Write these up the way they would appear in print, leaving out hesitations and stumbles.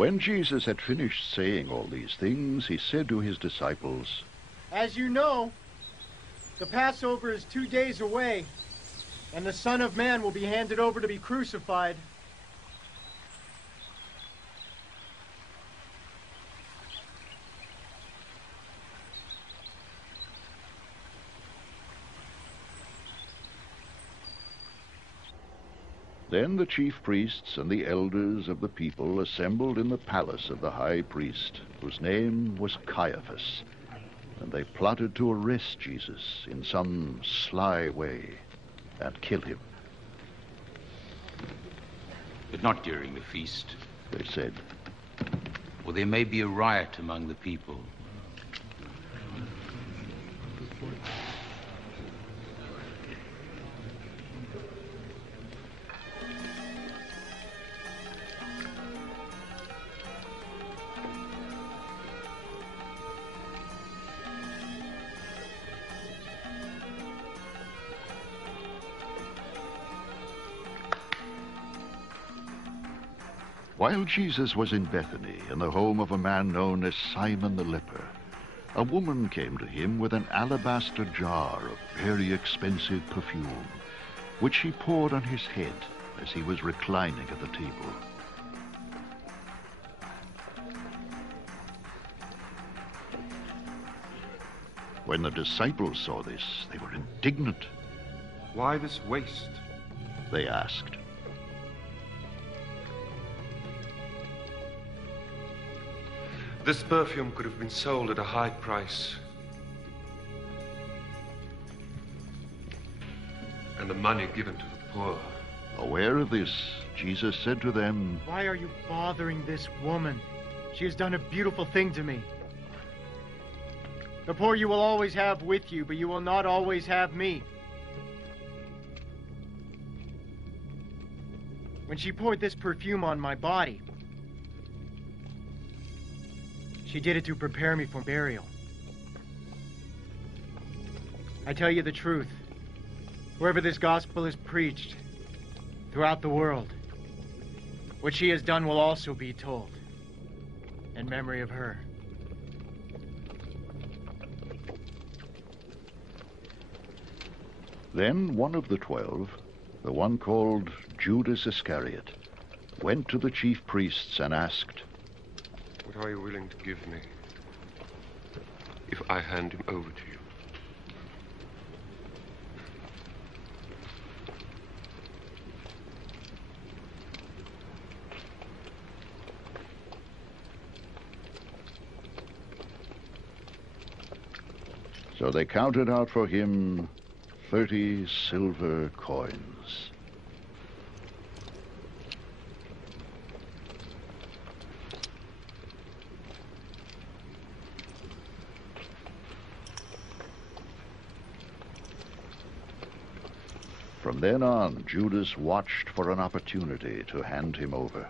When Jesus had finished saying all these things, he said to his disciples, "As you know, the Passover is 2 days away, and the Son of Man will be handed over to be crucified." Then the chief priests and the elders of the people assembled in the palace of the high priest, whose name was Caiaphas, and they plotted to arrest Jesus in some sly way and kill him. But not during the feast, They said, or there may be a riot among the people. While Jesus was in Bethany, in the home of a man known as Simon the leper, a woman came to him with an alabaster jar of very expensive perfume, which she poured on his head as he was reclining at the table. When the disciples saw this, they were indignant. "Why this waste?" They asked. This perfume could have been sold at a high price, and the money given to the poor. Aware of this, Jesus said to them, "Why are you bothering this woman? She has done a beautiful thing to me. The poor you will always have with you, but you will not always have me. When she poured this perfume on my body, she did it to prepare me for burial. I tell you the truth, wherever this gospel is preached throughout the world, what she has done will also be told in memory of her." Then one of the 12, the one called Judas Iscariot, went to the chief priests and asked, "What are you willing to give me if I hand him over to you?" So they counted out for him 30 silver coins. From then on, Judas watched for an opportunity to hand him over.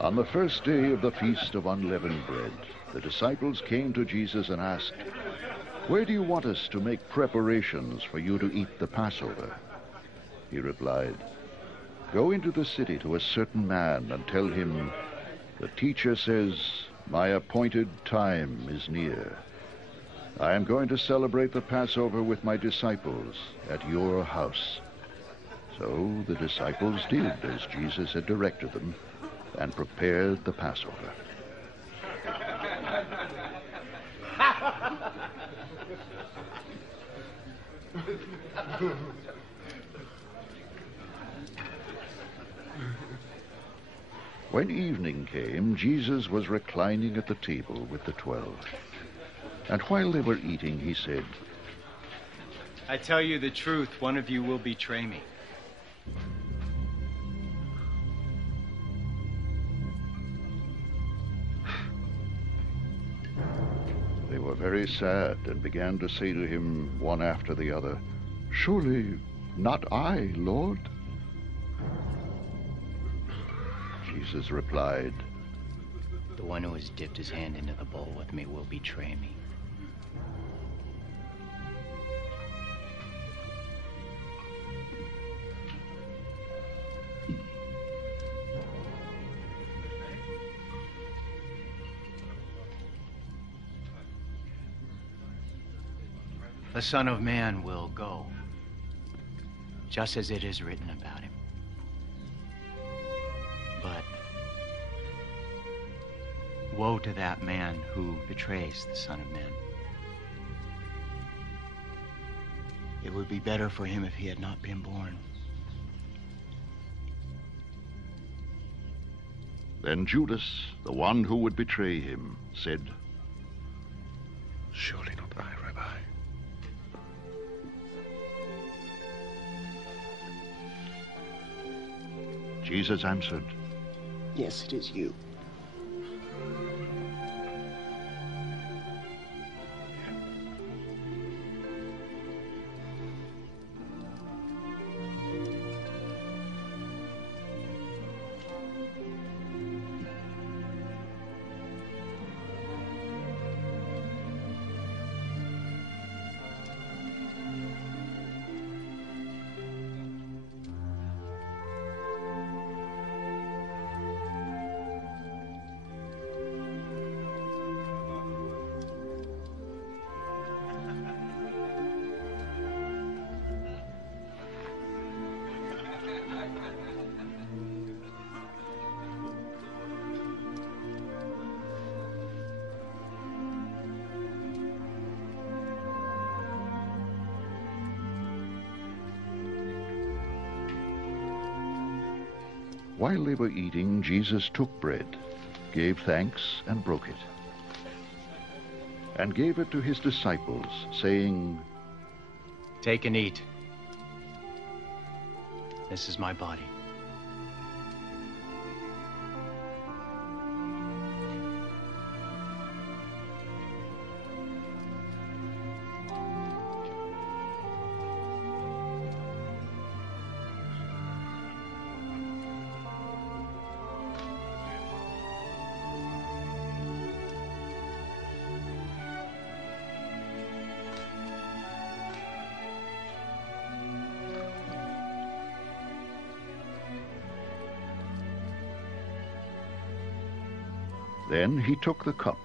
On the first day of the Feast of Unleavened Bread, the disciples came to Jesus and asked, "Where do you want us to make preparations for you to eat the Passover?" He replied, "Go into the city to a certain man and tell him, 'The teacher says, my appointed time is near. I am going to celebrate the Passover with my disciples at your house.'" So the disciples did as Jesus had directed them, and prepared the Passover. When evening came, Jesus was reclining at the table with the 12. And while they were eating, he said, I tell you the truth, one of you will betray me. They were very sad and began to say to him one after the other, Surely not I, Lord? Jesus replied, The one who has dipped his hand into the bowl with me will betray me. The Son of Man will go, just as it is written about him. But woe to that man who betrays the Son of Man. It would be better for him if he had not been born. Then Judas, the one who would betray him, said, Surely not I, Rabbi. Jesus answered, Yes, it is you. While they were eating, Jesus took bread, gave thanks, and broke it, and gave it to his disciples, saying, Take and eat. This is my body. Then he took the cup,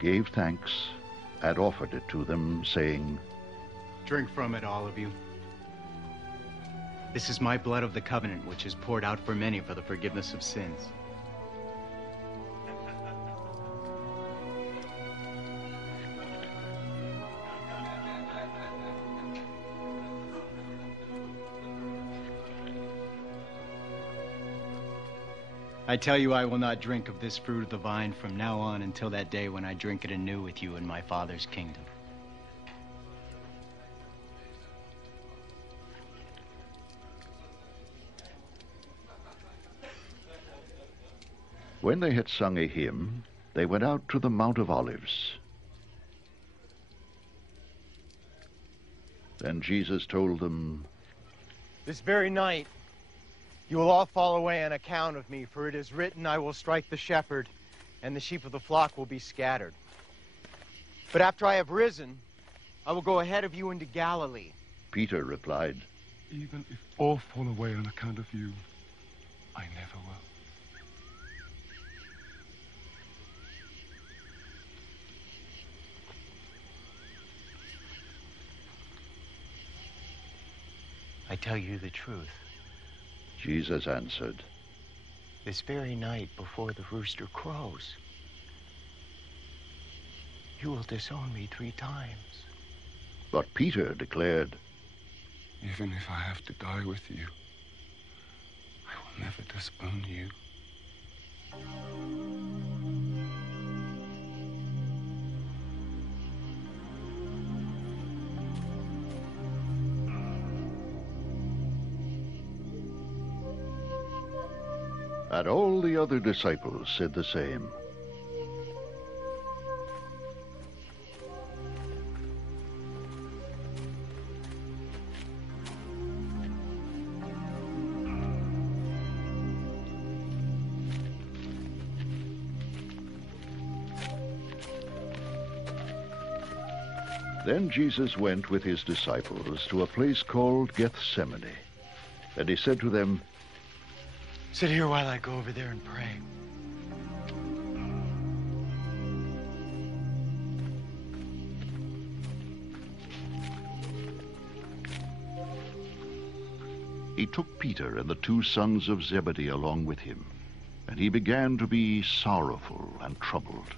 gave thanks, and offered it to them, saying, Drink from it, all of you. This is my blood of the covenant, which is poured out for many for the forgiveness of sins. I tell you, I will not drink of this fruit of the vine from now on until that day when I drink it anew with you in my Father's kingdom. When they had sung a hymn, they went out to the Mount of Olives. Then Jesus told them, This very night, you will all fall away on account of me, for it is written, I will strike the shepherd, and the sheep of the flock will be scattered. But after I have risen, I will go ahead of you into Galilee. Peter replied, Even if all fall away on account of you, I never will. I tell you the truth. Jesus answered, This very night before the rooster crows, you will disown me 3 times. But Peter declared, Even if I have to die with you, I will never disown you. And all the other disciples said the same. Then Jesus went with his disciples to a place called Gethsemane. And he said to them, Sit here while I go over there and pray. He took Peter and the 2 sons of Zebedee along with him, and he began to be sorrowful and troubled.